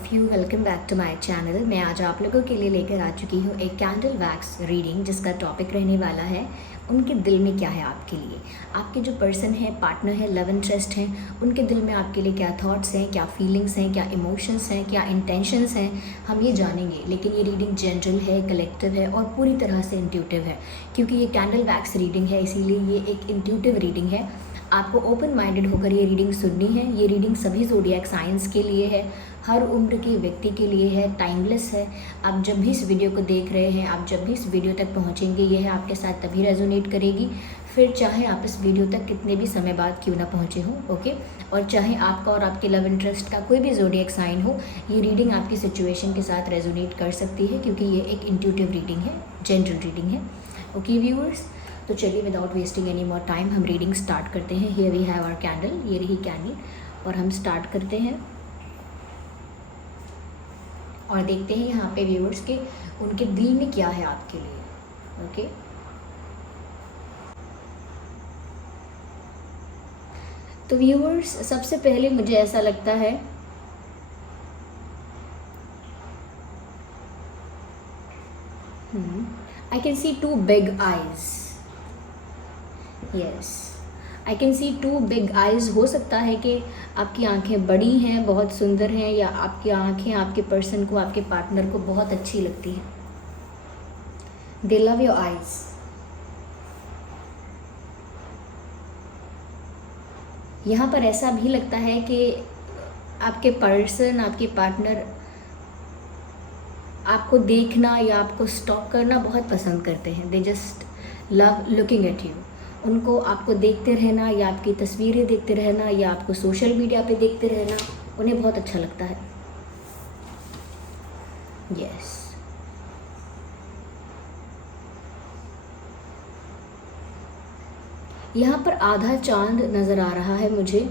Of you, welcome back to my channel. मैं आज आप लोगों के लिए लेकर आ चुकी हूँ एक कैंडल वैक्स रीडिंग, जिसका टॉपिक रहने वाला है उनके दिल में क्या है आपके लिए। आपके जो पर्सन है, पार्टनर है, लव इंटरेस्ट हैं, उनके दिल में आपके लिए क्या थॉट्स हैं, क्या फीलिंग्स हैं, क्या इमोशंस हैं, क्या इंटेंशंस हैं, हम ये जानेंगे। लेकिन ये रीडिंग जनरल है, कलेक्टिव है और पूरी तरह से इंट्यूटिव है। क्योंकि ये कैंडल वैक्स रीडिंग है, इसीलिए ये एक इंट्यूटिव रीडिंग है। आपको ओपन माइंडेड होकर ये रीडिंग सुननी है। ये रीडिंग सभी ज़ोडिएक साइंस के लिए है, हर उम्र के व्यक्ति के लिए है, टाइमलेस है। आप जब भी इस वीडियो को देख रहे हैं, आप जब भी इस वीडियो तक पहुंचेंगे, यह आपके साथ तभी रेजोनेट करेगी, फिर चाहे आप इस वीडियो तक कितने भी समय बाद क्यों ना पहुंचे हों। ओके, और चाहे आपका और आपके लव इंटरेस्ट का कोई भी ज़ोडिएक साइन हो, ये रीडिंग आपकी सिचुएशन के साथ रेजोनेट कर सकती है, क्योंकि ये एक इंट्यूटिव रीडिंग है, जनरल रीडिंग है। ओके व्यूअर्स, तो चलिए without wasting any more time हम रीडिंग स्टार्ट करते हैं। Here we have our candle, ये रही कैंडल, और हम स्टार्ट करते हैं और देखते हैं यहाँ पे व्यूअर्स के उनके दिल में क्या है आपके लिए। ओके, तो व्यूअर्स सबसे पहले मुझे ऐसा लगता है I can see two big eyes. Yes, I can see two big eyes. हो सकता है कि आपकी आंखें बड़ी हैं, बहुत सुंदर हैं, या आपकी आंखें आपके पर्सन को, आपके पार्टनर को बहुत अच्छी लगती हैं। दे लव योर आइज़। यहाँ पर ऐसा भी लगता है कि आपके पर्सन, आपके पार्टनर आपको देखना या आपको स्टॉक करना बहुत पसंद करते हैं। They just love looking at you. उनको आपको देखते रहना, या आपकी तस्वीरें देखते रहना, या आपको सोशल मीडिया पे देखते रहना उन्हें बहुत अच्छा लगता है। यस, यहाँ पर आधा चांद नज़र आ रहा है मुझे।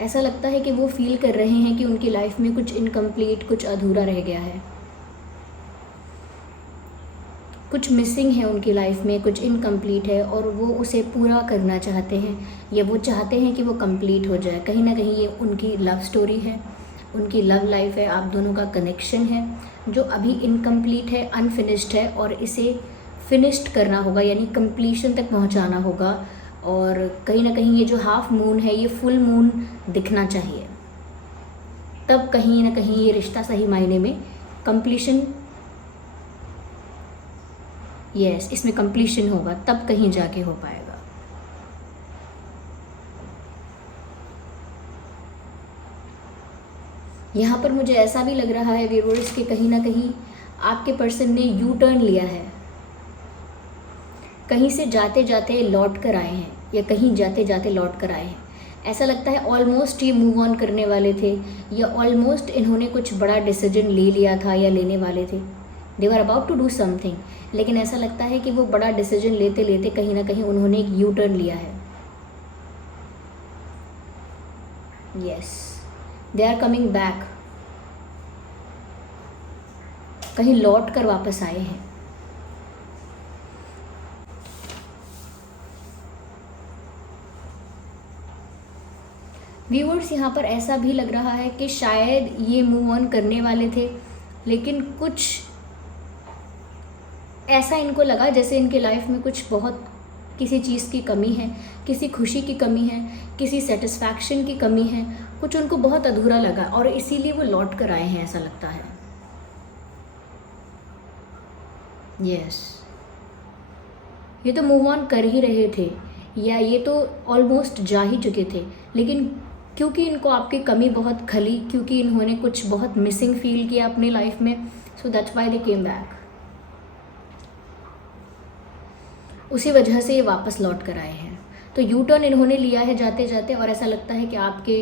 ऐसा लगता है कि वो फील कर रहे हैं कि उनकी लाइफ में कुछ इनकम्प्लीट, कुछ अधूरा रह गया है, कुछ मिसिंग है उनकी लाइफ में, कुछ इनकम्प्लीट है और वो उसे पूरा करना चाहते हैं, या वो चाहते हैं कि वो कंप्लीट हो जाए। कहीं ना कहीं ये उनकी लव स्टोरी है, उनकी लव लाइफ है, आप दोनों का कनेक्शन है जो अभी इनकम्प्लीट है, अनफिनिश्ड है, और इसे फिनिश्ड करना होगा, यानी कंप्लीशन तक पहुंचाना होगा। और कहीं ना कहीं ये जो हाफ मून है, ये फुल मून दिखना चाहिए, तब कहीं ना कहीं ये रिश्ता सही मायने में कंप्लीशन, यस, इसमें कंप्लीशन होगा, तब कहीं जाके हो पाएगा। यहाँ पर मुझे ऐसा भी लग रहा है व्यूअर्स कि कहीं ना कहीं आपके पर्सन ने यू टर्न लिया है, कहीं से जाते जाते लौट कर आए हैं, या कहीं जाते जाते लौट कर आए हैं। ऐसा लगता है ऑलमोस्ट ये मूव ऑन करने वाले थे, या ऑलमोस्ट इन्होंने कुछ बड़ा डिसीजन ले लिया था या लेने वाले थे। दे were about to do something, लेकिन ऐसा लगता है कि वो बड़ा डिसीजन लेते लेते कहीं ना कहीं उन्होंने एक यू टर्न लिया है। Yes, they are coming back, कहीं लौट कर वापस आए हैं। व्यूअर्स यहाँ पर ऐसा भी लग रहा है कि शायद ये मूव ऑन करने वाले थे, लेकिन कुछ ऐसा इनको लगा जैसे इनके लाइफ में कुछ बहुत किसी चीज़ की कमी है, किसी खुशी की कमी है, किसी सेटिस्फैक्शन की कमी है, कुछ उनको बहुत अधूरा लगा और इसीलिए वो लौट कर आए हैं, ऐसा लगता है। यस, ये तो मूव ऑन कर ही रहे थे, या ये तो ऑलमोस्ट जा ही चुके थे, लेकिन क्योंकि इनको आपकी कमी बहुत खली, क्योंकि इन्होंने कुछ बहुत मिसिंग फील किया अपनी लाइफ में, so that's why they came back. उसी वजह से ये वापस लौट कर आए हैं। तो यू टर्न इन्होंने लिया है जाते जाते, और ऐसा लगता है कि आपके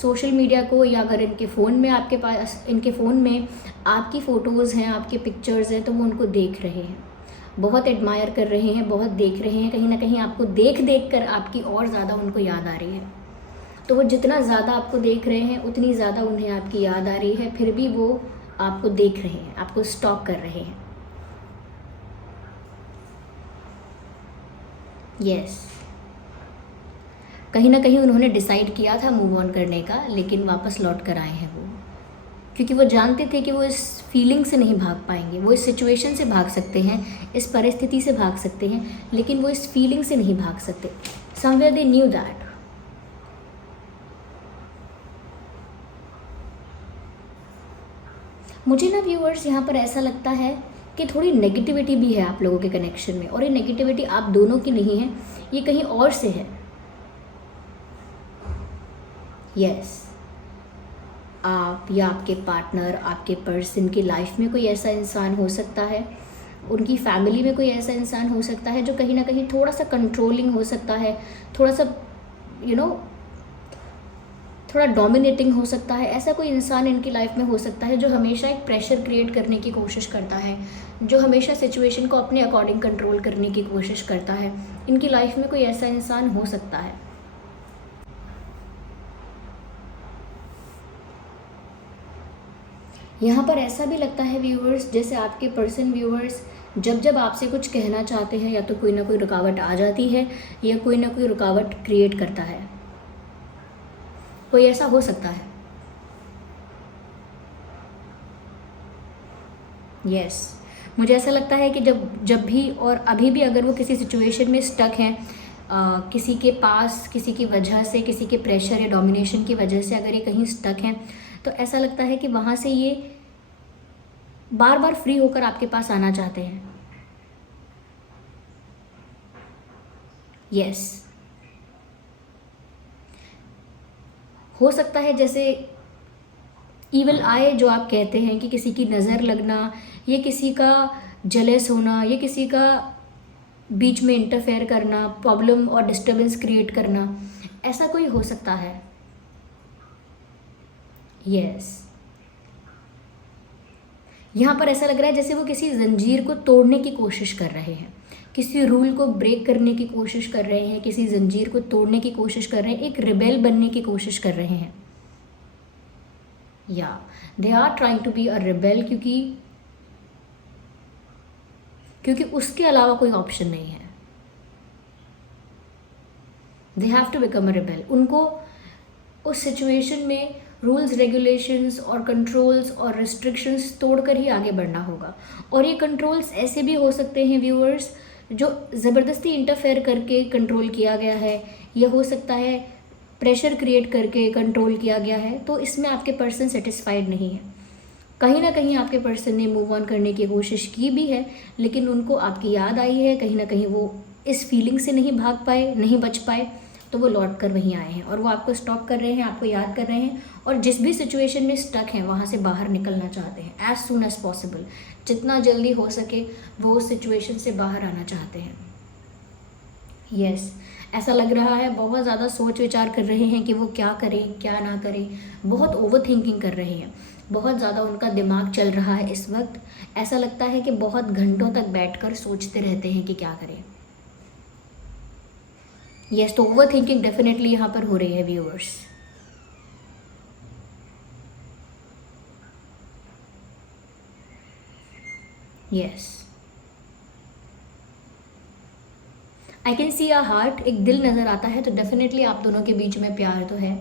सोशल मीडिया को, या अगर इनके फ़ोन में, आपके पास इनके फ़ोन में आपकी फ़ोटोज़ हैं, आपके पिक्चर्स हैं, तो वो उनको देख रहे हैं, बहुत एडमायर कर रहे हैं, बहुत देख रहे हैं। कहीं ना कहीं आपको देख देख कर आपकी और ज़्यादा उनको याद आ रही है। तो वो जितना ज़्यादा आपको देख रहे हैं, उतनी ज़्यादा उन्हें आपकी याद आ रही है, फिर भी वो आपको देख रहे हैं, आपको स्टॉक कर रहे हैं। यस, कहीं ना कहीं उन्होंने डिसाइड किया था मूव ऑन करने का, लेकिन वापस लौट कर आए हैं वो। क्योंकि वो जानते थे कि वो इस फीलिंग से नहीं भाग पाएंगे। वो इस सिचुएशन से भाग सकते हैं, इस परिस्थिति से भाग सकते हैं, लेकिन वो इस फीलिंग से नहीं भाग सकते। Somewhere they knew that. मुझे ना व्यूअर्स यहाँ पर ऐसा लगता है कि थोड़ी नेगेटिविटी भी है आप लोगों के कनेक्शन में, और ये नेगेटिविटी आप दोनों की नहीं है, ये कहीं और से है। यस, आप या आपके पार्टनर, आपके पर्सन की लाइफ में कोई ऐसा इंसान हो सकता है, उनकी फैमिली में कोई ऐसा इंसान हो सकता है जो कहीं ना कहीं थोड़ा सा कंट्रोलिंग हो सकता है, थोड़ा सा थोड़ा डोमिनेटिंग हो सकता है। ऐसा कोई इंसान इनकी लाइफ में हो सकता है जो हमेशा एक प्रेशर क्रिएट करने की कोशिश करता है, जो हमेशा सिचुएशन को अपने अकॉर्डिंग कंट्रोल करने की कोशिश करता है। इनकी लाइफ में कोई ऐसा इंसान हो सकता है। यहाँ पर ऐसा भी लगता है व्यूअर्स, जैसे आपके पर्सन व्यूअर्स जब जब आपसे कुछ कहना चाहते हैं, या तो कोई ना कोई रुकावट आ जाती है, या कोई ना कोई रुकावट क्रिएट करता है। कोई ऐसा हो सकता है। यस, मुझे ऐसा लगता है कि जब भी और अभी भी अगर वो किसी सिचुएशन में स्टक हैं, किसी के पास, किसी की वजह से, किसी के प्रेशर या डोमिनेशन की वजह से अगर ये कहीं स्टक हैं, तो ऐसा लगता है कि वहाँ से ये बार बार फ्री होकर आपके पास आना चाहते हैं। यस, हो सकता है जैसे ईवल आए जो आप कहते हैं, कि किसी की नज़र लगना, ये किसी का जेलस होना, ये किसी का बीच में इंटरफेयर करना, प्रॉब्लम और डिस्टर्बेंस क्रिएट करना, ऐसा कोई हो सकता है। यस, यहाँ पर ऐसा लग रहा है जैसे वो किसी जंजीर को तोड़ने की कोशिश कर रहे हैं, किसी रूल को ब्रेक करने की कोशिश कर रहे हैं, किसी जंजीर को तोड़ने की कोशिश कर रहे हैं, एक रिबेल बनने की कोशिश कर रहे हैं। या they are trying to be a rebel, क्योंकि उसके अलावा कोई ऑप्शन नहीं है। They have to become a rebel. उनको उस सिचुएशन में रूल्स, रेगुलेशंस और कंट्रोल्स और रिस्ट्रिक्शंस तोड़कर ही आगे बढ़ना होगा। और ये कंट्रोल्स ऐसे भी हो सकते हैं व्यूअर्स, जो ज़बरदस्ती इंटरफेयर करके कंट्रोल किया गया है, या हो सकता है प्रेशर क्रिएट करके कंट्रोल किया गया है। तो इसमें आपके पर्सन सेटिस्फाइड नहीं है। कहीं ना कहीं आपके पर्सन ने मूव ऑन करने की कोशिश की भी है, लेकिन उनको आपकी याद आई है, कहीं ना कहीं वो इस फीलिंग से नहीं भाग पाए, नहीं बच पाए, तो वो लौट कर वहीं आए हैं, और वो आपको स्टॉक कर रहे हैं, आपको याद कर रहे हैं, और जिस भी सिचुएशन में स्टक हैं वहाँ से बाहर निकलना चाहते हैं एज सून एज पॉसिबल। जितना जल्दी हो सके वो उस सिचुएशन से बाहर आना चाहते हैं। यस, ऐसा लग रहा है बहुत ज़्यादा सोच विचार कर रहे हैं कि वो क्या करें क्या ना करें। बहुत ओवर थिंकिंग कर रहे हैं, बहुत ज़्यादा उनका दिमाग चल रहा है इस वक्त। ऐसा लगता है कि बहुत घंटों तक बैठकर सोचते रहते हैं कि क्या करें। यस, तो ओवर थिंकिंग डेफिनेटली यहाँ पर हो रही है viewers. Yes, I can C a heart, एक दिल नज़र आता है, तो डेफिनेटली आप दोनों के बीच में प्यार तो है।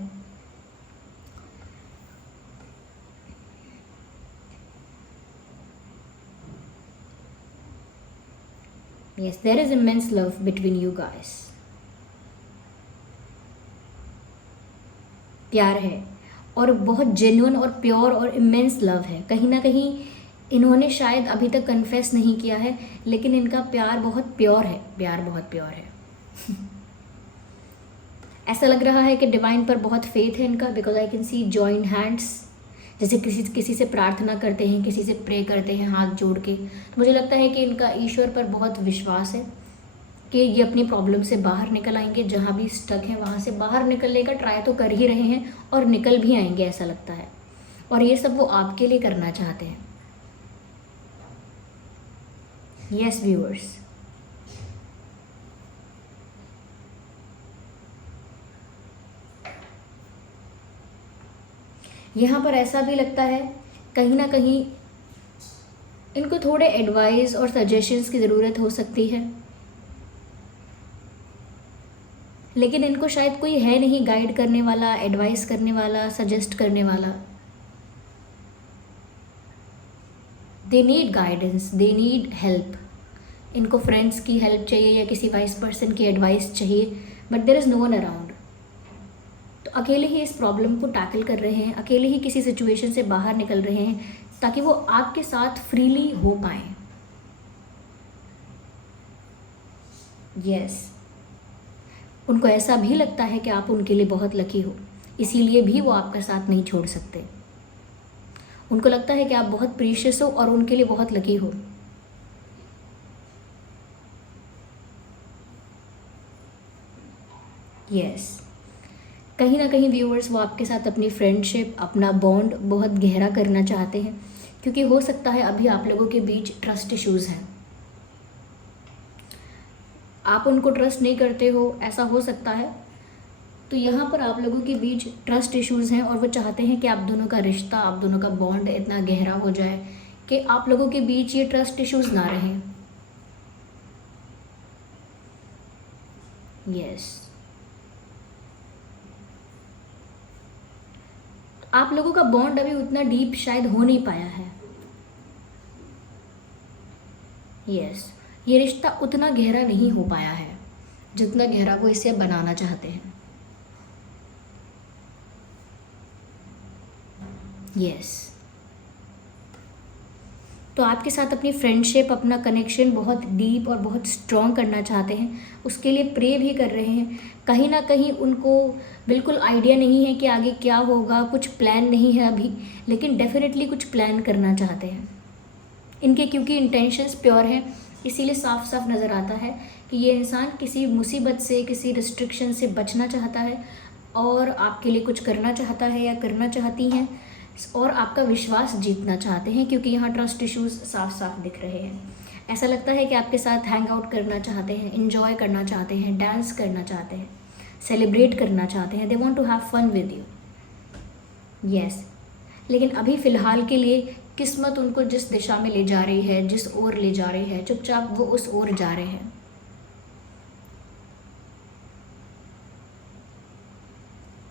Yes, there is immense love between you guys. प्यार है, और बहुत जेन्युइन और प्योर और इमेंस लव है। कहीं ना कहीं इन्होंने शायद अभी तक कन्फेस नहीं किया है, लेकिन इनका प्यार बहुत प्योर है, प्यार बहुत प्योर है। ऐसा लग रहा है कि डिवाइन पर बहुत फेथ है इनका, because I can C joint hands, जैसे किसी से प्रार्थना करते हैं, किसी से प्रे करते हैं हाथ जोड़ के। तो मुझे लगता है कि इनका ईश्वर पर बहुत विश्वास है कि ये अपनी प्रॉब्लम से बाहर निकल आएंगे। जहाँ भी स्टक हैं वहाँ से बाहर निकलने का ट्राई तो कर ही रहे हैं, और निकल भी आएंगे ऐसा लगता है। और ये सब वो आपके लिए करना चाहते हैं। यस व्यूअर्स, यहाँ पर ऐसा भी लगता है कहीं ना कहीं इनको थोड़े एडवाइस और सजेशंस की ज़रूरत हो सकती है, लेकिन इनको शायद कोई है नहीं गाइड करने वाला, एडवाइस करने वाला, सजेस्ट करने वाला। They need guidance, they need help. इनको फ्रेंड्स की हेल्प चाहिए या किसी वाइस पर्सन की एडवाइस चाहिए, but there is no one around. तो अकेले ही इस प्रॉब्लम को टैकल कर रहे हैं, अकेले ही किसी सिचुएशन से बाहर निकल रहे हैं ताकि वो आपके साथ फ्रीली हो पाएँ। यस, उनको ऐसा भी लगता है कि आप उनके लिए बहुत लकी हो, इसीलिए भी वो आपका साथ नहीं छोड़ सकते। उनको लगता है कि आप बहुत प्रीशियस हो और उनके लिए बहुत लकी हो। यस, कहीं ना कहीं व्यूअर्स, वो आपके साथ अपनी फ्रेंडशिप, अपना बॉन्ड बहुत गहरा करना चाहते हैं, क्योंकि हो सकता है अभी आप लोगों के बीच ट्रस्ट इश्यूज़ हैं। आप उनको ट्रस्ट नहीं करते हो, ऐसा हो सकता है। तो यहाँ पर आप लोगों के बीच ट्रस्ट इश्यूज़ हैं और वो चाहते हैं कि आप दोनों का रिश्ता, आप दोनों का बॉन्ड इतना गहरा हो जाए कि आप लोगों के बीच ये ट्रस्ट इश्यूज़ ना रहें। यस, आप लोगों का बॉन्ड अभी उतना डीप शायद हो नहीं पाया है। यस, ये रिश्ता उतना गहरा नहीं हो पाया है जितना गहरा वो इसे बनाना चाहते हैं। यस, तो आपके साथ अपनी फ्रेंडशिप, अपना कनेक्शन बहुत डीप और बहुत स्ट्रॉन्ग करना चाहते हैं, उसके लिए प्रे भी कर रहे हैं। कहीं ना कहीं उनको बिल्कुल आइडिया नहीं है कि आगे क्या होगा, कुछ प्लान नहीं है अभी, लेकिन डेफिनेटली कुछ प्लान करना चाहते हैं। इनके क्योंकि इंटेंशंस प्योर हैं, इसीलिए साफ साफ नज़र आता है कि ये इंसान किसी मुसीबत से, किसी रिस्ट्रिक्शन से बचना चाहता है और आपके लिए कुछ करना चाहता है या करना चाहती हैं और आपका विश्वास जीतना चाहते हैं, क्योंकि यहाँ ट्रस्ट इश्यूज़ साफ साफ दिख रहे हैं। ऐसा लगता है कि आपके साथ हैंग आउट करना चाहते हैं, इन्जॉय करना चाहते हैं, डांस करना चाहते हैं, सेलिब्रेट करना चाहते हैं। They want to have fun with you. Yes, लेकिन अभी फ़िलहाल के लिए किस्मत उनको जिस दिशा में ले जा रही है, जिस ओर ले जा रही है, चुपचाप वो उस ओर जा रहे हैं।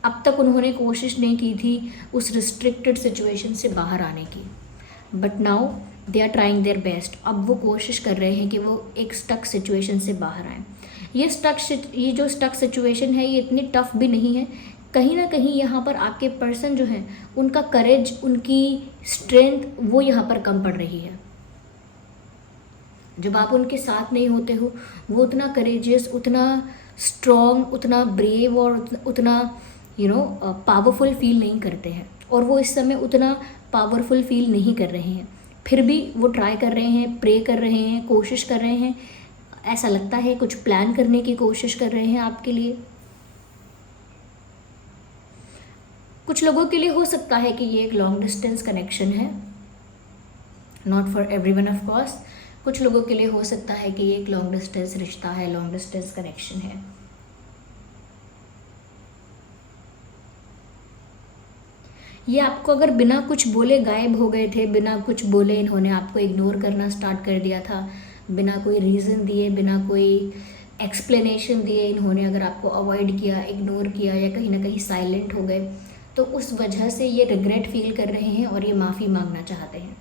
अब तक उन्होंने कोशिश नहीं की थी उस रिस्ट्रिक्टेड सिचुएशन से बाहर आने की, but now they are trying their best. अब वो कोशिश कर रहे हैं कि वो एक स्टक सिचुएशन से बाहर आएँ। ये जो स्टक सिचुएशन है, ये इतनी टफ भी नहीं है। कहीं ना कहीं यहाँ पर आपके पर्सन जो हैं, उनका करेज, उनकी स्ट्रेंथ, वो यहाँ पर कम पड़ रही है। जब आप उनके साथ नहीं होते हो, वो उतना करेजियस, उतना स्ट्रॉन्ग, उतना ब्रेव और उतना पावरफुल फील नहीं करते हैं, और वो इस समय उतना पावरफुल फील नहीं कर रहे हैं। फिर भी वो ट्राई कर रहे हैं, प्रे कर रहे हैं, कोशिश कर रहे हैं। ऐसा लगता है कुछ प्लान करने की कोशिश कर रहे हैं आपके लिए। कुछ लोगों के लिए हो सकता है कि ये एक लॉन्ग डिस्टेंस कनेक्शन है, not for everyone of course. कुछ लोगों के लिए हो सकता है कि ये एक लॉन्ग डिस्टेंस रिश्ता है, लॉन्ग डिस्टेंस कनेक्शन है। ये आपको अगर बिना कुछ बोले गायब हो गए थे, बिना कुछ बोले इन्होंने आपको इग्नोर करना स्टार्ट कर दिया था, बिना कोई रीज़न दिए, बिना कोई एक्सप्लेनेशन दिए इन्होंने अगर आपको अवॉइड किया, इग्नोर किया या कहीं ना कहीं साइलेंट हो गए, तो उस वजह से ये रिग्रेट फील कर रहे हैं और ये माफ़ी मांगना चाहते हैं।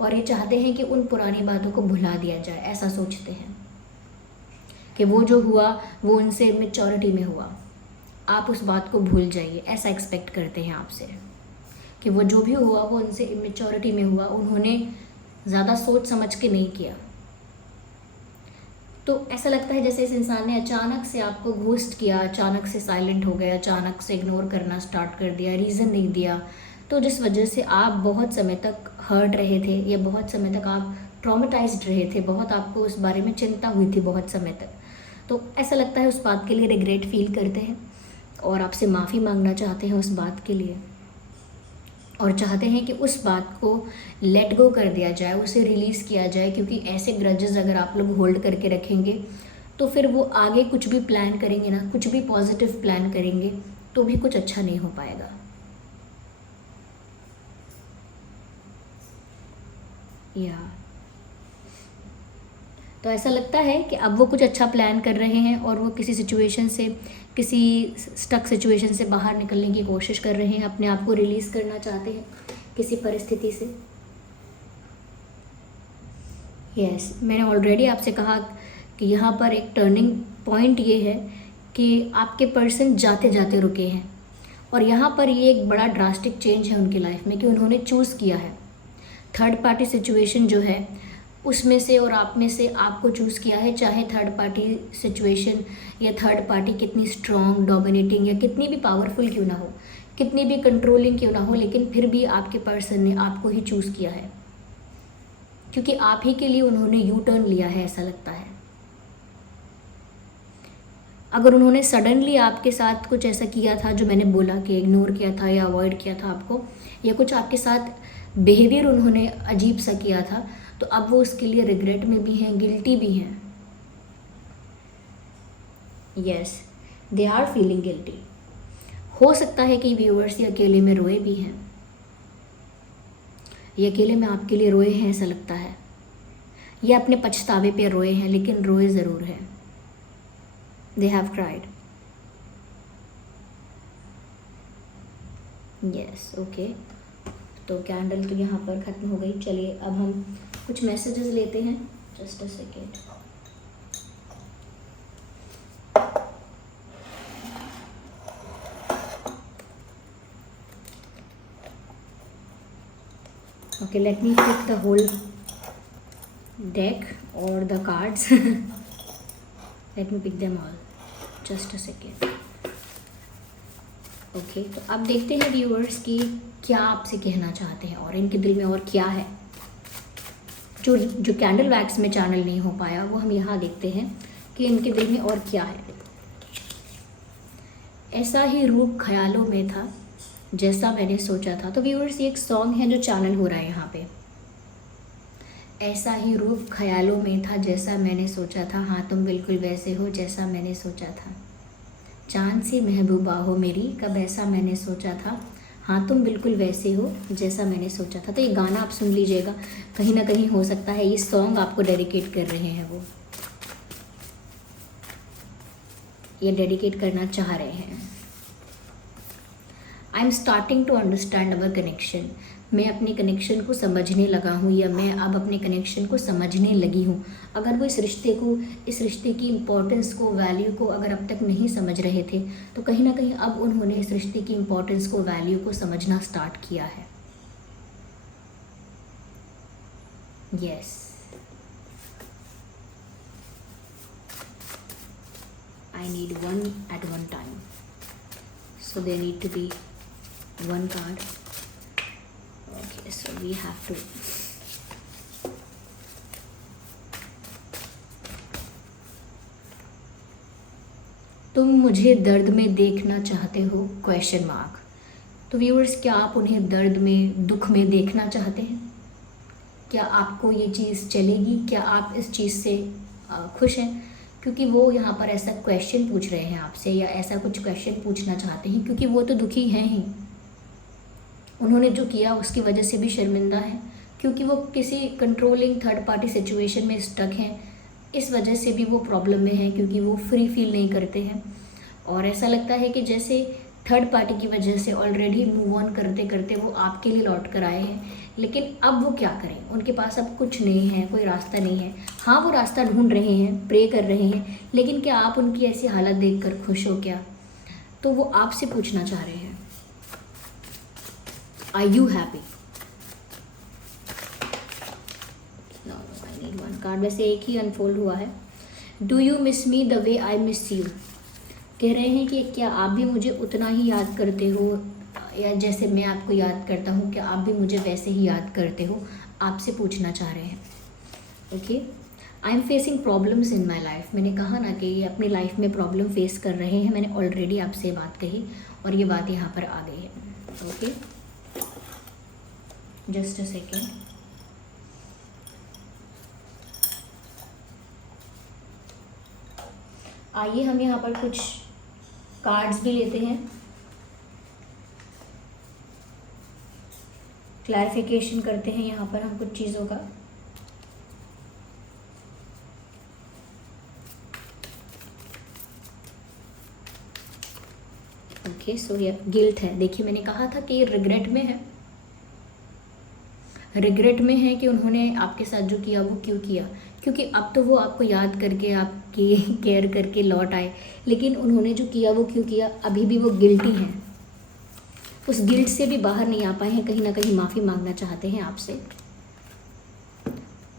और ये चाहते हैं कि उन पुरानी बातों को भुला दिया जाए। ऐसा सोचते हैं कि वो जो हुआ वो उनसे मैच्योरिटी में हुआ, आप उस बात को भूल जाइए। ऐसा एक्सपेक्ट करते हैं आपसे कि वो जो भी हुआ वो उनसे इमेच्योरिटी में हुआ, उन्होंने ज़्यादा सोच समझ के नहीं किया। तो ऐसा लगता है जैसे इस इंसान ने अचानक से आपको घोस्ट किया, अचानक से साइलेंट हो गया, अचानक से इग्नोर करना स्टार्ट कर दिया, रीज़न नहीं दिया। तो जिस वजह से आप बहुत समय तक हर्ट रहे थे या बहुत समय तक आप ट्रॉमेटाइज्ड रहे थे, बहुत आपको उस बारे में चिंता हुई थी बहुत समय तक। तो ऐसा लगता है उस बात के लिए रिग्रेट फील करते हैं और आपसे माफ़ी मांगना चाहते हैं उस बात के लिए, और चाहते हैं कि उस बात को लेट गो कर दिया जाए, उसे रिलीज़ किया जाए। क्योंकि ऐसे ग्रजेस अगर आप लोग होल्ड करके रखेंगे तो फिर वो आगे कुछ भी प्लान करेंगे ना, कुछ भी पॉजिटिव प्लान करेंगे तो भी कुछ अच्छा नहीं हो पाएगा। या तो ऐसा लगता है कि अब वो कुछ अच्छा प्लान कर रहे हैं और वो किसी सिचुएशन से, किसी स्टक सिचुएशन से बाहर निकलने की कोशिश कर रहे हैं, अपने आप को रिलीज़ करना चाहते हैं किसी परिस्थिति से। यस, मैंने ऑलरेडी आपसे कहा कि यहाँ पर एक टर्निंग पॉइंट ये है कि आपके पर्सन जाते जाते रुके हैं, और यहाँ पर ये एक बड़ा ड्रास्टिक चेंज है उनकी लाइफ में कि उन्होंने चूज़ किया है। थर्ड पार्टी सिचुएशन जो है उसमें से और आप में से आपको चूज़ किया है, चाहे थर्ड पार्टी सिचुएशन या थर्ड पार्टी कितनी स्ट्रॉन्ग, डोमिनेटिंग या कितनी भी पावरफुल क्यों ना हो, कितनी भी कंट्रोलिंग क्यों ना हो, लेकिन फिर भी आपके पर्सन ने आपको ही चूज़ किया है, क्योंकि आप ही के लिए उन्होंने यू टर्न लिया है, ऐसा लगता है। अगर उन्होंने सडनली आपके साथ कुछ ऐसा किया था जो मैंने बोला कि इग्नोर किया था या अवॉइड किया था आपको, या कुछ आपके साथ बिहेवियर उन्होंने अजीब सा किया था, तो अब वो उसके लिए रिग्रेट में भी हैं, गिल्टी भी हैं। Yes, they are feeling guilty. हो सकता है कि व्यूअर्स ये अकेले में रोए भी हैं, ये अकेले में आपके लिए रोए हैं ऐसा लगता है, ये अपने पछतावे पे रोए हैं, लेकिन रोए ज़रूर हैं। They have cried. Yes, okay, तो कैंडल तो यहाँ पर ख़त्म हो गई। चलिए अब हम कुछ मैसेजेस लेते हैं। Just a second. Okay, let me pick the whole deck or the cards. Let me pick them all. Just a second. Okay, तो अब देखते हैं व्यूअर्स कि क्या आपसे कहना चाहते हैं और इनके दिल में और क्या है। जो कैंडल वैक्स में चैनल नहीं हो पाया वो हम यहाँ देखते हैं कि इनके दिल में और क्या है। ऐसा ही रूप ख्यालों में था जैसा मैंने सोचा था। तो व्यूअर्स ये एक सॉन्ग है जो चैनल हो रहा है यहाँ पे। ऐसा ही रूप ख्यालों में था जैसा मैंने सोचा था, हाँ तुम बिल्कुल वैसे हो जैसा मैंने सोचा था। चांद सी महबूबा हो मेरी, कब ऐसा मैंने सोचा था, हाँ तुम बिल्कुल वैसे हो जैसा मैंने सोचा था। तो ये गाना आप सुन लीजिएगा, कहीं ना कहीं हो सकता है ये सॉन्ग आपको डेडिकेट कर रहे हैं, वो ये डेडिकेट करना चाह रहे हैं। I am starting to understand our connection. मैं अपने कनेक्शन को समझने लगा हूँ, या मैं अब अपने कनेक्शन को समझने लगी हूँ। अगर वो इस रिश्ते की इम्पोर्टेंस को, वैल्यू को अगर अब तक नहीं समझ रहे थे, तो कहीं ना कहीं अब उन्होंने इस रिश्ते की इम्पोर्टेंस को, वैल्यू को समझना स्टार्ट किया है। Yes, I need one at one time, so there need to be one card. Okay, so we have to तुम मुझे दर्द में देखना चाहते हो, क्वेश्चन मार्क। तो व्यूअर्स क्या आप उन्हें दर्द में, दुख में देखना चाहते हैं? क्या आपको ये चीज़ चलेगी? क्या आप इस चीज़ से खुश हैं? क्योंकि वो यहाँ पर ऐसा क्वेश्चन पूछ रहे हैं आपसे, या ऐसा कुछ क्वेश्चन पूछना चाहते हैं, क्योंकि वो तो दुखी हैं ही। उन्होंने जो किया उसकी वजह से भी शर्मिंदा हैं, क्योंकि वो किसी कंट्रोलिंग थर्ड पार्टी सिचुएशन में स्टक हैं। इस वजह से भी वो प्रॉब्लम में हैं, क्योंकि वो फ्री फील नहीं करते हैं, और ऐसा लगता है कि जैसे थर्ड पार्टी की वजह से ऑलरेडी मूव ऑन करते करते वो आपके लिए लौट कर आए हैं। लेकिन अब वो क्या करें, उनके पास अब कुछ नहीं है, कोई रास्ता नहीं है। हाँ, वो रास्ता ढूंढ रहे हैं, प्रे कर रहे हैं, लेकिन क्या आप उनकी ऐसी हालत देखकर खुश हो क्या? तो वो आपसे पूछना चाह रहे हैं, are you happy? I need one card. वैसे एक ही अनफोल्ड हुआ है। Do you miss me the way I miss you? कह रहे हैं कि क्या आप भी मुझे उतना ही याद करते हो, या जैसे मैं आपको याद करता हूँ, क्या आप भी मुझे वैसे ही याद करते हो? आपसे पूछना चाह रहे हैं। Okay, I am facing problems in my life. मैंने कहा ना कि ये अपनी लाइफ में प्रॉब्लम फेस कर रहे हैं। मैंने ऑलरेडी आपसे बात कही और ये बात यहाँ पर आ गई है। Okay, just a second. आइए हम यहाँ पर कुछ कार्ड्स भी लेते हैं, क्लैरिफिकेशन करते हैं यहाँ पर हम कुछ चीज़ों का। ओके, सो ये गिल्ट है। देखिए मैंने कहा था कि ये रिग्रेट में है। रिग्रेट में है कि उन्होंने आपके साथ जो किया वो क्यों किया, क्योंकि अब तो वो आपको याद करके आपकी केयर करके लौट आए, लेकिन उन्होंने जो किया वो क्यों किया, अभी भी वो गिल्टी हैं, उस गिल्ट से भी बाहर नहीं आ पाए हैं, कहीं ना कहीं माफ़ी मांगना चाहते हैं आपसे।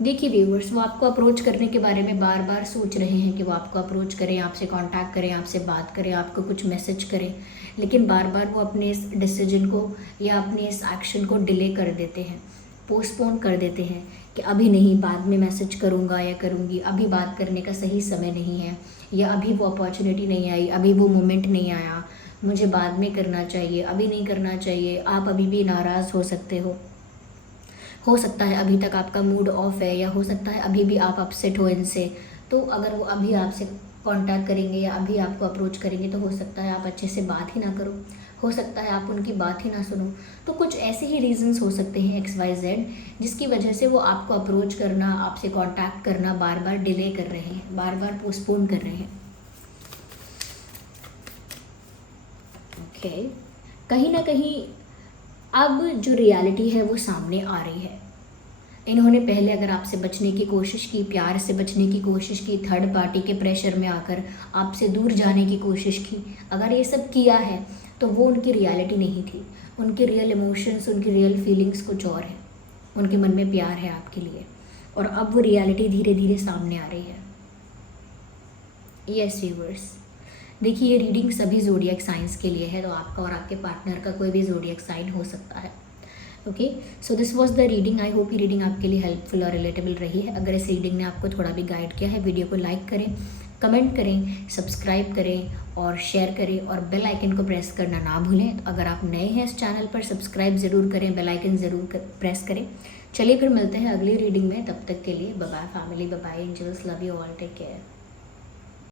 देखिए व्यूवर्स, वो आपको अप्रोच करने के बारे में बार बार सोच रहे हैं कि वो आपको अप्रोच करें, आपसे कांटेक्ट करें, आपसे बात करें, आपको कुछ मैसेज करें, लेकिन बार बार वो अपने इस डिसीजन को या अपने इस एक्शन को डिले कर देते हैं, पोस्टपोन कर देते हैं कि अभी नहीं, बाद में मैसेज करूँगा या करूँगी, अभी बात करने का सही समय नहीं है, या अभी वो अपॉर्चुनिटी नहीं आई, अभी वो मोमेंट नहीं आया, मुझे बाद में करना चाहिए, अभी नहीं करना चाहिए, आप अभी भी नाराज़ हो सकते हो सकता है अभी तक आपका मूड ऑफ है, या हो सकता है अभी भी आप अपसेट हो इनसे। तो अगर वो अभी आपसे कांटेक्ट करेंगे या अभी आपको अप्रोच करेंगे तो हो सकता है आप अच्छे से बात ही ना करो, हो सकता है आप उनकी बात ही ना सुनो। तो कुछ ऐसे ही रीजंस हो सकते हैं XYZ, जिसकी वजह से वो आपको अप्रोच करना, आपसे कांटेक्ट करना बार बार डिले कर रहे हैं, बार बार पोस्टपोन कर रहे हैं। ओके, कहीं ना कहीं अब जो रियलिटी है वो सामने आ रही है। इन्होंने पहले अगर आपसे बचने की कोशिश की, प्यार से बचने की कोशिश की, थर्ड पार्टी के प्रेशर में आकर आपसे दूर जाने की कोशिश की, अगर ये सब किया है तो वो उनकी रियलिटी नहीं थी। उनके रियल इमोशंस, उनकी रियल फीलिंग्स कुछ और है, उनके मन में प्यार है आपके लिए, और अब वो रियलिटी धीरे धीरे सामने आ रही है। यस व्यूअर्स, देखिए ये रीडिंग सभी ज़ोडिएक साइंस के लिए है, तो आपका और आपके पार्टनर का कोई भी ज़ोडिएक साइन हो सकता है। Okay, so this was the reading. I hope ये रीडिंग आपके लिए हेल्पफुल और रिलेटेबल रही है। अगर इस रीडिंग ने आपको थोड़ा भी गाइड किया है, वीडियो को लाइक करें, कमेंट करें, सब्सक्राइब करें और शेयर करें, और बेल आइकन को प्रेस करना ना भूलें। तो अगर आप नए हैं इस चैनल पर, सब्सक्राइब ज़रूर करें, बेल आइकन ज़रूर प्रेस करें। चलिए फिर मिलते हैं अगली रीडिंग में, तब तक के लिए bye bye family, bye bye angels, love you all, take care.